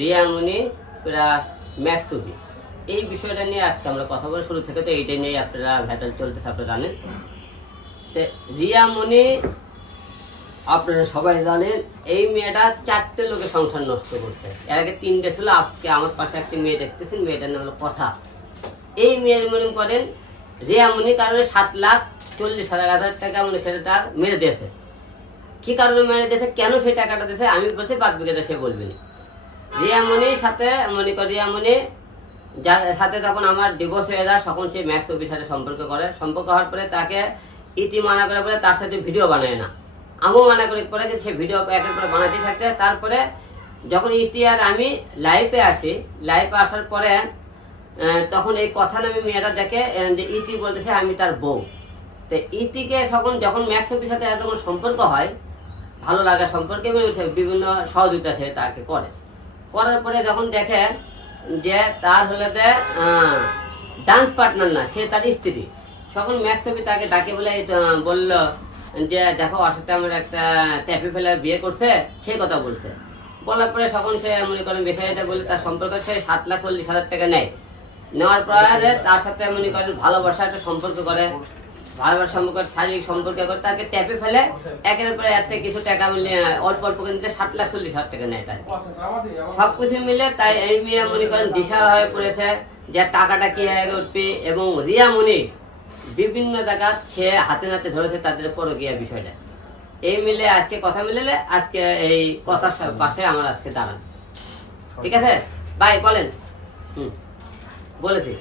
Riyamoni plus ম্যাক্সুবি। এই বিষয়টা নিয়ে আজকে আমরা কথা বলে শুরু থেকে তো এইটাই নিয়ে আপনারা ভেতর চলতেছে, আপনারা জানেন। তো রিয়ামনি আপনারা সবাই জানেন, এই মেয়েটা চারটে লোকে সংসার নষ্ট করছে। এর আগে তিনটে ছিল, আজকে আমার পাশে একটা মেয়ে দেখতেছেন, মেয়েটার নাম হলো কথা। এই মেয়ের মনে করেন রিয়ামনি কারণে সাত লাখ চল্লিশ হাজার হাজার টাকা মনে সেটা তার মেরে দিয়েছে। কি কারণে মেরে দিয়েছে, কেন সেই টাকাটা দিয়েছে, আমি বলছি বাদ বিঘাটা সে বলবে না। রিয়ামনির সাথে মনে করি রিয়ামনি যার সাথে তখন আমার ডিভোর্স হয়ে যায় তখন সে ম্যাক্স অফিসারে সম্পর্ক করে। সম্পর্ক হওয়ার পরে তাকে ইতি মানা করে বলে তার সাথে ভিডিও বানায় না। আমিও মানা করি, পরে সে ভিডিও একের পরে বানাতেই থাকতে তারপরে যখন ইতি আর আমি লাইভে আসি লাইভে আসার পরে তখন এই কথা নামে মেয়েটা দেখে যে ইতি বলতেছে, আমি তার বউ। তো ইতিকে তখন যখন ম্যাক্স অফিসের সাথে এত সম্পর্ক হয়, ভালো লাগার সম্পর্কে বিভিন্ন সহযোগিতা সে তাকে করে। করার পরে যখন দেখে যে তার হলে ডান্স পার্টনার না, সে তার স্ত্রী। তখন ম্যাক্স অফি তাকে ডাকে বলে বলল যে, দেখো ওর আমার একটা ট্যাপি ফেলে বিয়ে করছে, সে কথা বলছে। বলার পরে তখন সে মনে করেন বিষয়টা বলে তার সম্পর্ক সে সাত লাখ চল্লিশ হাজার টাকা নেয়। নেওয়ার পরে তার সাথে মনে করেন ভালোবাসা, একটা সম্পর্ক করে। ভালোবাসা সম্পর্ক শারীরিক সম্পর্ক করে তাকে ট্যাপে ফেলে, একের পরে এর থেকে কিছু টাকা মিলে অল্প অল্প কিন্তু সাত লাখ চল্লিশ হাজার টাকা নেয় তাই সব কিছু মিলে তাই এই মেয়ে মনে করেন দিশা হয়ে পড়েছে যে টাকাটা কি হয়ে উঠবে এবং রিয়া মনি বিভিন্ন জায়গা সে হাতে নাতে ধরেছে তাদের পরকীয়া বিষয়টা। এই মিলে আজকে কথা মিলেলে আজকে এই কথার পাশে আমার আজকে দাঁড়ান। ঠিক আছে? ভাই, বলেন। হুম, বলেছি।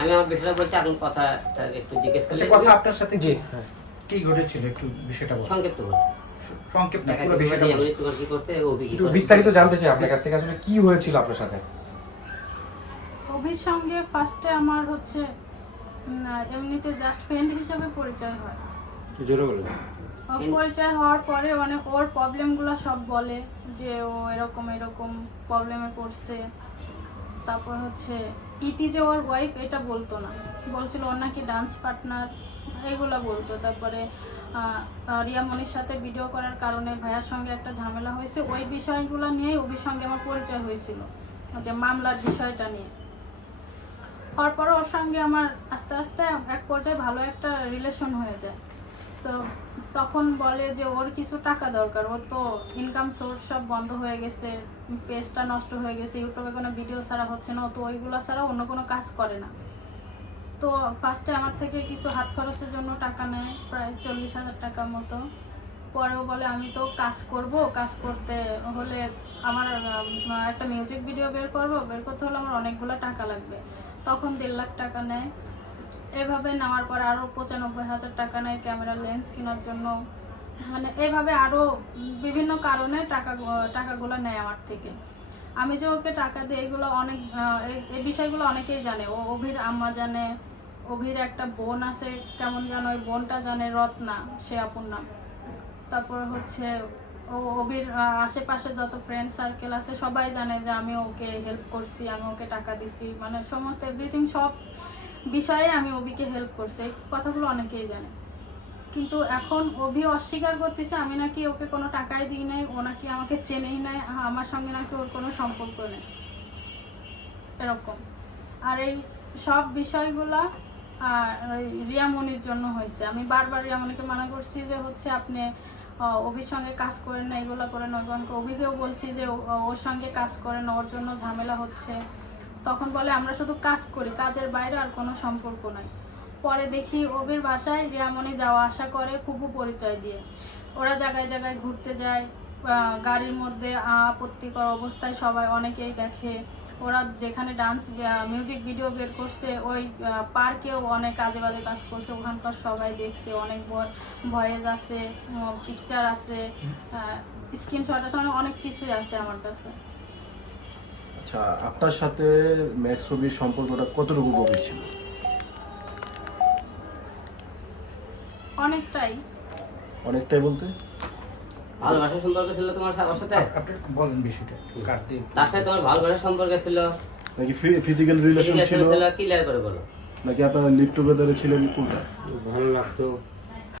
আমি আমার বিষয়টা বলছি এখন কথা একটু জিজ্ঞেস করলে আচ্ছা কথা আপনার সাথে জি কি ঘটেছিল? একটু বিষয়টা বলুন। সংক্ষিপ্ত বল সংক্ষেপ না পুরো বিষয়টা রিয়া বলুন। তোমার কি করছে একটু বিস্তারিত জানতে চাই আপনার কাছ থেকে আসলে কি হয়েছিল আপনার সাথে? অভির সঙ্গে ফার্স্টে আমার হচ্ছে এমনিতে জাস্ট ফ্রেন্ড হিসেবে পরিচয় হয়। জোরে বলুন। পরিচয় হওয়ার পরে মানে ওর প্রবলেমগুলো সব বলে যে ও এরকম এরকম প্রবলেমে পড়ছে। তারপর হচ্ছে ইতি যে ওর ওয়াইফ এটা বলতো না। বলছিল ওর নাকি ডান্স পার্টনার এগুলো বলতো। তারপরে রিয়া মনির সাথে ভিডিও করার কারণে ভাইয়ার সঙ্গে একটা ঝামেলা হয়েছে। ওই বিষয়গুলো নিয়েই অভির সঙ্গে আমার পরিচয় হয়েছিল, যে মামলার বিষয়টা নিয়ে। হওয়ার পরে ওর সঙ্গে আমার আস্তে আস্তে এক পর্যায়ে ভালো একটা রিলেশন হয়ে যায়। তো তখন বলে যে ওর কিছু টাকা দরকার ওর তো ইনকাম সোর্স সব বন্ধ হয়ে গেছে পেজটা নষ্ট হয়ে গেছে ইউটিউবে কোনো ভিডিও ছাড়া হচ্ছে না তো ওইগুলো ছাড়া অন্য কোনো কাজ করে না। তো ফার্স্টে আমার থেকে কিছু হাত খরচের জন্য টাকা নেয়, প্রায় চল্লিশ হাজার টাকার মতো। পরেও বলে, আমি তো কাজ করব, কাজ করতে হলে আমার একটা মিউজিক ভিডিও বের করব, বের করতে হলে আমার অনেকগুলো টাকা লাগবে। তখন দেড় লাখ টাকা নেয়। এভাবে নেওয়ার পর আরও পঁচানব্বই হাজার টাকা নেয় ক্যামেরা লেন্স কেনার জন্য। মানে এভাবে আরও বিভিন্ন কারণে টাকা টাকাগুলো নেয় আমার থেকে। আমি যে ওকে টাকা দিই, এগুলো অনেক এই- বিষয়গুলো অনেকেই জানে। ও অভির আম্মা জানে, অভির একটা বোন আছে, কেমন যেন ওই বোনটা জানে, রত্না, সে আপুর নাম তারপর হচ্ছে ও, অভির আশেপাশে যত ফ্রেন্ড সার্কেল আছে, সবাই জানে যে আমি ওকে হেল্প করছি, আমি ওকে টাকা দিছি। মানে সমস্ত এভরিথিং সব বিষয়ে আমি অভিকে হেল্প করছি। এই কথাগুলো অনেকেই জানে। কিন্তু এখন অভি অস্বীকার করতেছে, আমি নাকি ওকে কোনো টাকাই দিই নাই, ও নাকি আমাকে চেনেই নাই আমার সঙ্গে নাকি ওর কোনো সম্পর্ক নেই। এরকম। আর এই সব বিষয়গুলা রিয়ামনির জন্য হয়েছে। আমি বারবার রিয়ামনিকে মানা করছি যে হচ্ছে আপনি অভির সঙ্গে কাজ করেন না, এগুলো করেন ওই। অভিকেও বলছি যে ওর সঙ্গে কাজ করেন ওর জন্য ঝামেলা হচ্ছে। তখন বলে, আমরা শুধু কাজ করি, কাজের বাইরে আর কোনো সম্পর্ক নাই। পরে দেখি অভির বাসায় রিয়ামনি যাওয়া আসা করে ফুপু পরিচয় দিয়ে। ওরা জায়গায় জায়গায় ঘুরতে যায় গাড়ির মধ্যে আপত্তিকর অবস্থায় সবাই অনেকেই দেখে। ওরা যেখানে ডান্স মিউজিক ভিডিও বের করছে, ওই পার্কেও অনেক কাজে বাজে কাজ করছে। ওখানকার সবাই দেখছে, অনেক ভয়েস আছে পিকচার আছে স্ক্রিনশট আছে অনেক অনেক কিছুই আছে আমার কাছে। আচ্ছা আপনার সাথে ম্যাক্স ছবির সম্পর্কটা কতটুকু গভীর ছিল? অনেকটাই। অনেকটাই বলতে? ভালোবাসার সম্পর্ক ছিল তোমার সা- ওর সাথে? আপনি বলেন বিষয়টা একটু কাটতে তার সাথে তোমার ভালোবাসার সম্পর্ক ছিল? নাকি ফিজিক্যাল রিলেশন ছিল? ক্লিয়ার করে বলো। নাকি আপনারা লিভ টুগেদারে ছিলেন কোনটা? ভালো লাগতো।